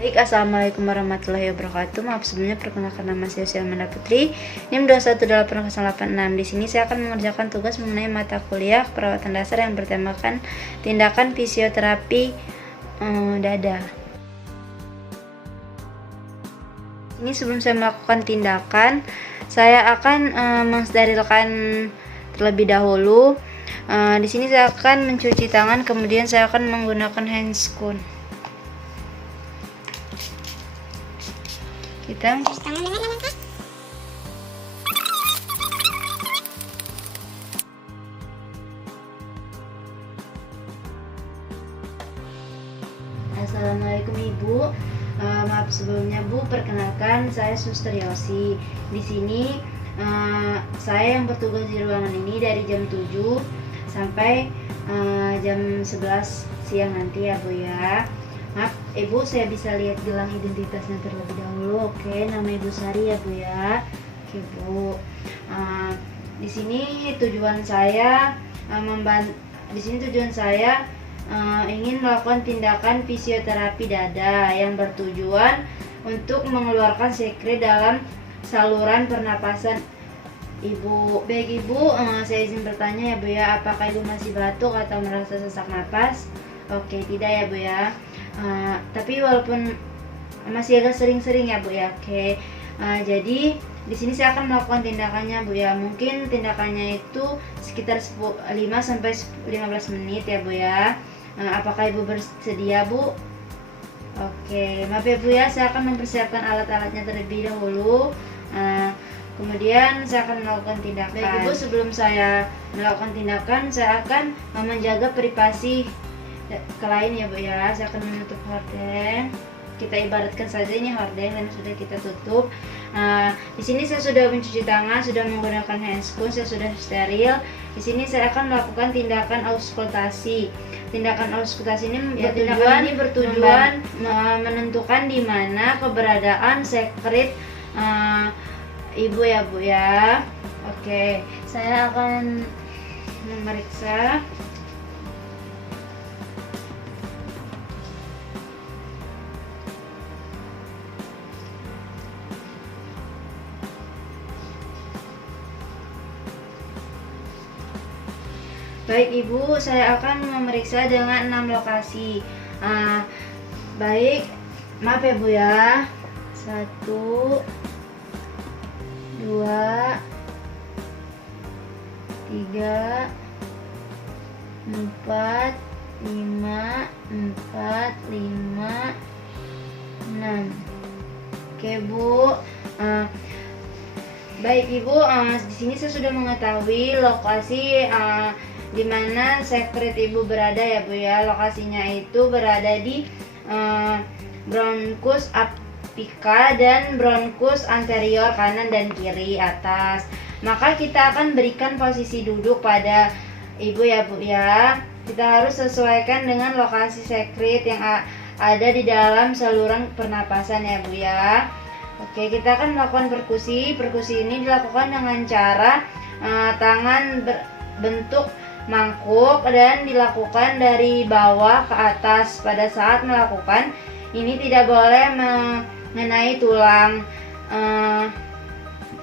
Baik, assalamualaikum warahmatullahi wabarakatuh. Maaf sebelumnya, perkenalkan nama saya Syamanda Putri, NIM 2188086. Di sini saya akan mengerjakan tugas mengenai mata kuliah perawatan dasar yang bertemakan tindakan fisioterapi dada. Ini sebelum saya melakukan tindakan, saya akan mensterilkan terlebih dahulu. Di sini saya akan mencuci tangan, kemudian saya akan menggunakan handscoon. Kita mencuci tangan dengan langkah. Assalamualaikum Ibu. Maaf sebelumnya Bu, perkenalkan saya Suster Yosi. Di sini saya yang bertugas di ruangan ini dari jam 7 sampai jam 11 siang nanti ya Bu ya. Maaf Ibu, saya bisa lihat gelang identitasnya terlebih dahulu. Oke, nama Ibu Sari ya Bu ya. Oke Bu. Di sini tujuan saya ingin melakukan tindakan fisioterapi dada yang bertujuan untuk mengeluarkan sekret dalam saluran pernapasan Ibu. Baik Ibu, saya izin bertanya ya Bu ya, apakah Ibu masih batuk atau merasa sesak napas? Oke, tidak ya Bu ya. Tapi walaupun masih agak sering-sering ya Bu ya. Oke. Jadi di sini saya akan melakukan tindakannya Bu ya. Mungkin tindakannya itu sekitar 5 sampai 15 menit ya Bu ya. Apakah Ibu bersedia Bu? Oke, maaf ya Bu ya, saya akan mempersiapkan alat-alatnya terlebih dahulu. Kemudian saya akan melakukan tindakan. Baik Ibu, sebelum saya melakukan tindakan, saya akan menjaga privasi klien ya Bu ya. Saya akan menutup horden. Kita ibaratkan saja ini horden dan sudah kita tutup. Di sini saya sudah mencuci tangan, sudah menggunakan handscoon, saya sudah steril. Di sini saya akan melakukan tindakan auskultasi. Tindakan auskultasi ini bertujuan menentukan di mana keberadaan sekret Ibu ya Bu ya. Oke, saya akan memeriksa. Baik Ibu, saya akan memeriksa dengan 6 lokasi. Baik, maaf ya Bu ya. 1, 2, 3, 4, 5, 6. Oke Bu. Baik Ibu, di sini saya sudah mengetahui lokasi di mana sekret Ibu berada ya Bu ya. Lokasinya itu berada di bronkus apica dan bronkus anterior kanan dan kiri atas. Maka kita akan berikan posisi duduk pada Ibu ya Bu ya. Kita harus sesuaikan dengan lokasi sekret yang ada di dalam saluran pernapasan ya Bu ya. Oke, kita akan melakukan perkusi. Perkusi ini dilakukan dengan cara tangan berbentuk mangkuk dan dilakukan dari bawah ke atas. Pada saat melakukan ini tidak boleh mengenai tulang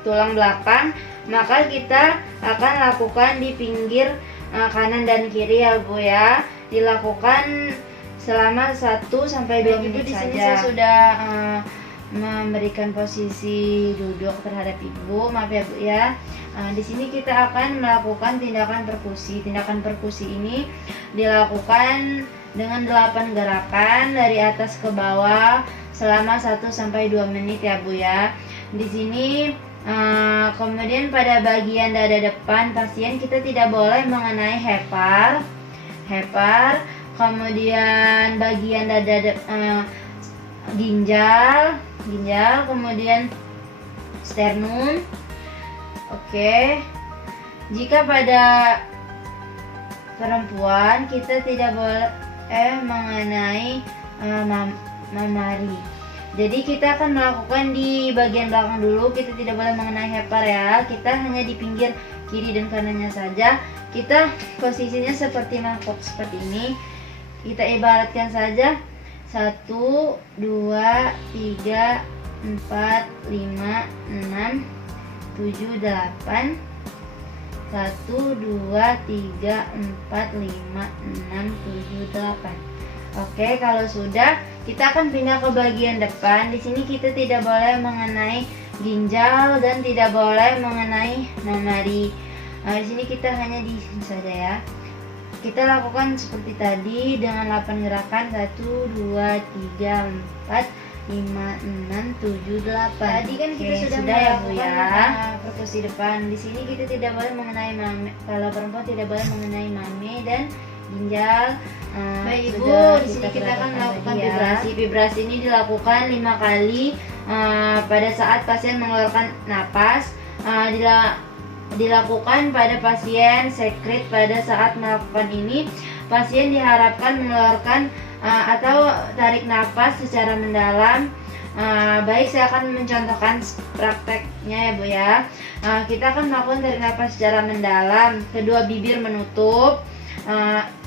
belakang, maka kita akan lakukan di pinggir kanan dan kiri ya Bu ya. Dilakukan selama 1-2 menit saja. Di sini saya sudah memberikan posisi duduk terhadap Ibu. Maaf ya Bu ya. Di sini kita akan melakukan tindakan perkusi. Tindakan perkusi ini dilakukan dengan 8 gerakan dari atas ke bawah selama 1-2 menit ya Bu ya. Di sini kemudian pada bagian dada depan pasien kita tidak boleh mengenai hepar, kemudian bagian dada ginjal, kemudian sternum. Oke. Jika pada perempuan kita tidak boleh mengenai mamari. Jadi kita akan melakukan di bagian belakang dulu. Kita tidak boleh mengenai hepar ya. Kita hanya di pinggir kiri dan kanannya saja. Kita posisinya seperti mangkok seperti ini. Kita ibaratkan saja 1, 2, 3, 4, 5, 6, 7, 8. 1, 2, 3, 4, 5, 6, 7, 8. Oke, kalau sudah, kita akan pindah ke bagian depan. Di sini kita tidak boleh mengenai ginjal dan tidak boleh mengenai memari. Di sini kita hanya di sini saja ya. Kita lakukan seperti tadi dengan 8 gerakan. 1, 2, 3, 4, 5, 6, 7, 8. Tadi kan kita sudah ya Bu ya. Perkusi depan. Di sini kita tidak boleh mengenai mame. Kalau perempuan tidak boleh mengenai mame dan ginjal. Baik Ibu, di sini kita akan melakukan vibrasi. Vibrasi ini dilakukan 5 kali pada saat pasien mengeluarkan napas. Dilakukan pada pasien sekret. Pada saat melakukan ini, pasien diharapkan mengeluarkan atau tarik napas secara mendalam. Baik, saya akan mencontohkan prakteknya ya Bu ya. Kita akan melakukan tarik napas secara mendalam, kedua bibir menutup.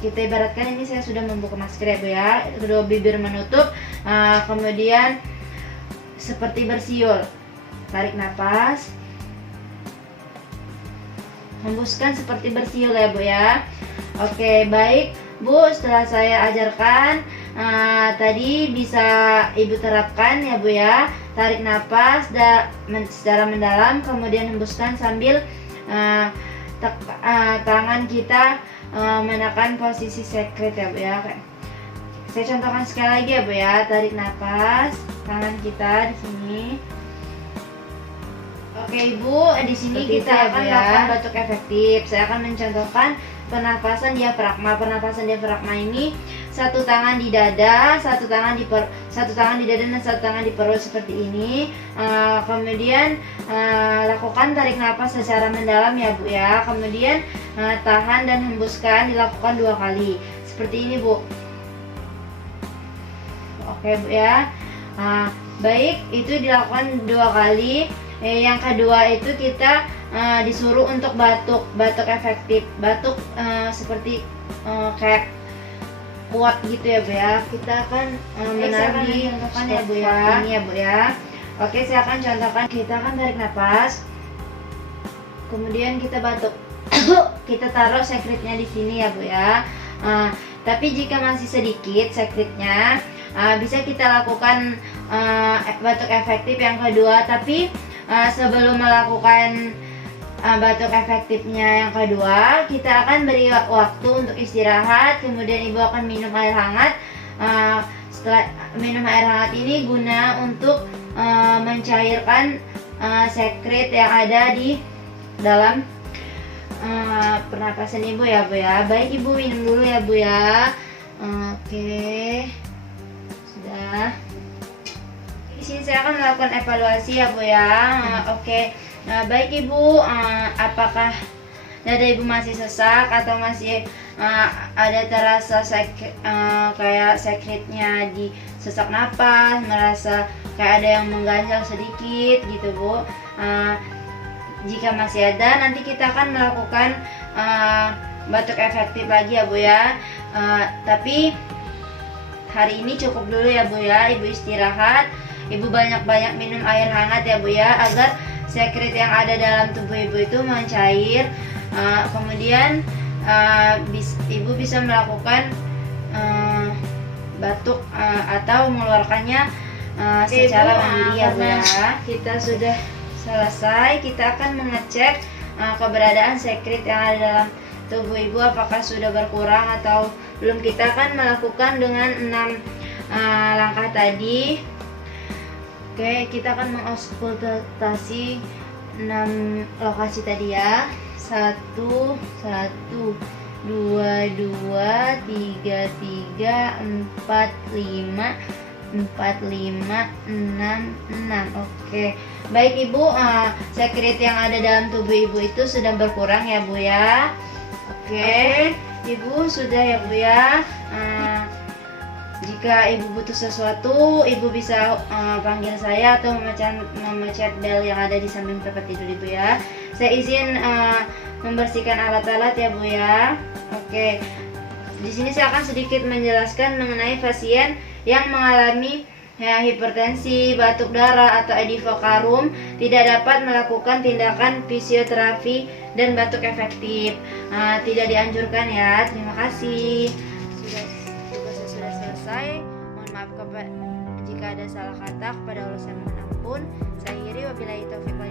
Kita ibaratkan ini saya sudah membuka masker ya Bu ya. Kedua bibir menutup, kemudian seperti bersiul. Tarik napas, hembuskan seperti bersiul ya Bu ya. Oke, baik Bu, setelah saya ajarkan tadi bisa Ibu terapkan ya Bu ya. Tarik napas secara mendalam, kemudian hembuskan sambil tangan kita menekan posisi sekret ya Bu ya. Saya contohkan sekali lagi ya Bu ya. Tarik napas, tangan kita di sini. Oke Ibu, di sini kita akan melakukan batuk efektif. Saya akan mencontohkan pernapasan diafragma. Pernapasan diafragma ini satu tangan di dada, satu tangan di dada dan satu tangan di perut seperti ini. Kemudian lakukan tarik napas secara mendalam ya Bu ya. Kemudian tahan dan hembuskan, dilakukan 2 kali. Seperti ini Bu. Oke Bu ya. Baik, itu dilakukan 2 kali. Yang kedua itu kita disuruh untuk batuk efektif, batuk seperti kayak kuat gitu ya Bu ya. Kita akan menarik ya Bu ya. Ini ya Bu ya. Oke, saya akan contohkan. Kita akan tarik napas, kemudian kita batuk. Kita taruh sekretnya di sini ya Bu ya. Tapi jika masih sedikit sekretnya, bisa kita lakukan batuk efektif yang kedua. Tapi sebelum melakukan batuk efektifnya yang kedua, kita akan beri waktu untuk istirahat. Kemudian Ibu akan minum air hangat. Setelah minum air hangat ini guna untuk mencairkan sekret yang ada di dalam pernapasan Ibu ya Bu ya. Baik Ibu, minum dulu ya Bu ya. Oke, sudah. Di sini saya akan melakukan evaluasi ya Bu ya. Oke. Baik Ibu, apakah dada Ibu masih sesak atau masih ada terasa kayak sekretnya di sesak napas, merasa kayak ada yang mengganjal sedikit gitu Bu? Jika masih ada, nanti kita akan melakukan batuk efektif lagi ya Bu ya. Tapi hari ini cukup dulu ya Bu ya. Ibu istirahat, Ibu banyak-banyak minum air hangat ya Bu ya, agar sekret yang ada dalam tubuh Ibu itu mencair. Kemudian Ibu bisa melakukan batuk atau mengeluarkannya secara mandiri ya Bu ya. Kita sudah selesai. Kita akan mengecek keberadaan sekret yang ada dalam tubuh Ibu, apakah sudah berkurang atau belum. Kita akan melakukan dengan 6 langkah tadi. Oke, kita akan mengauskultasi 6 lokasi tadi ya. 1, 2, 2, 3, 3, 4, 5, 4, 5, 6, 6. Oke. Baik Ibu, sekret yang ada dalam tubuh Ibu itu sudah berkurang ya Bu ya. Oke, Ibu sudah ya Bu ya. Jika Ibu butuh sesuatu, Ibu bisa panggil saya atau memencet bel yang ada di samping tempat tidur Ibu ya. Saya izin membersihkan alat-alat ya Bu ya. Oke. Di sini saya akan sedikit menjelaskan mengenai pasien yang mengalami hipertensi, batuk darah, atau edivocarum tidak dapat melakukan tindakan fisioterapi dan batuk efektif. Tidak dianjurkan ya. Terima kasih. Tugasnya sudah selesai. Mohon maaf jika ada salah kata. Kepada Allah saya mohon ampun. Saya Iri, wabillahi taufiq wal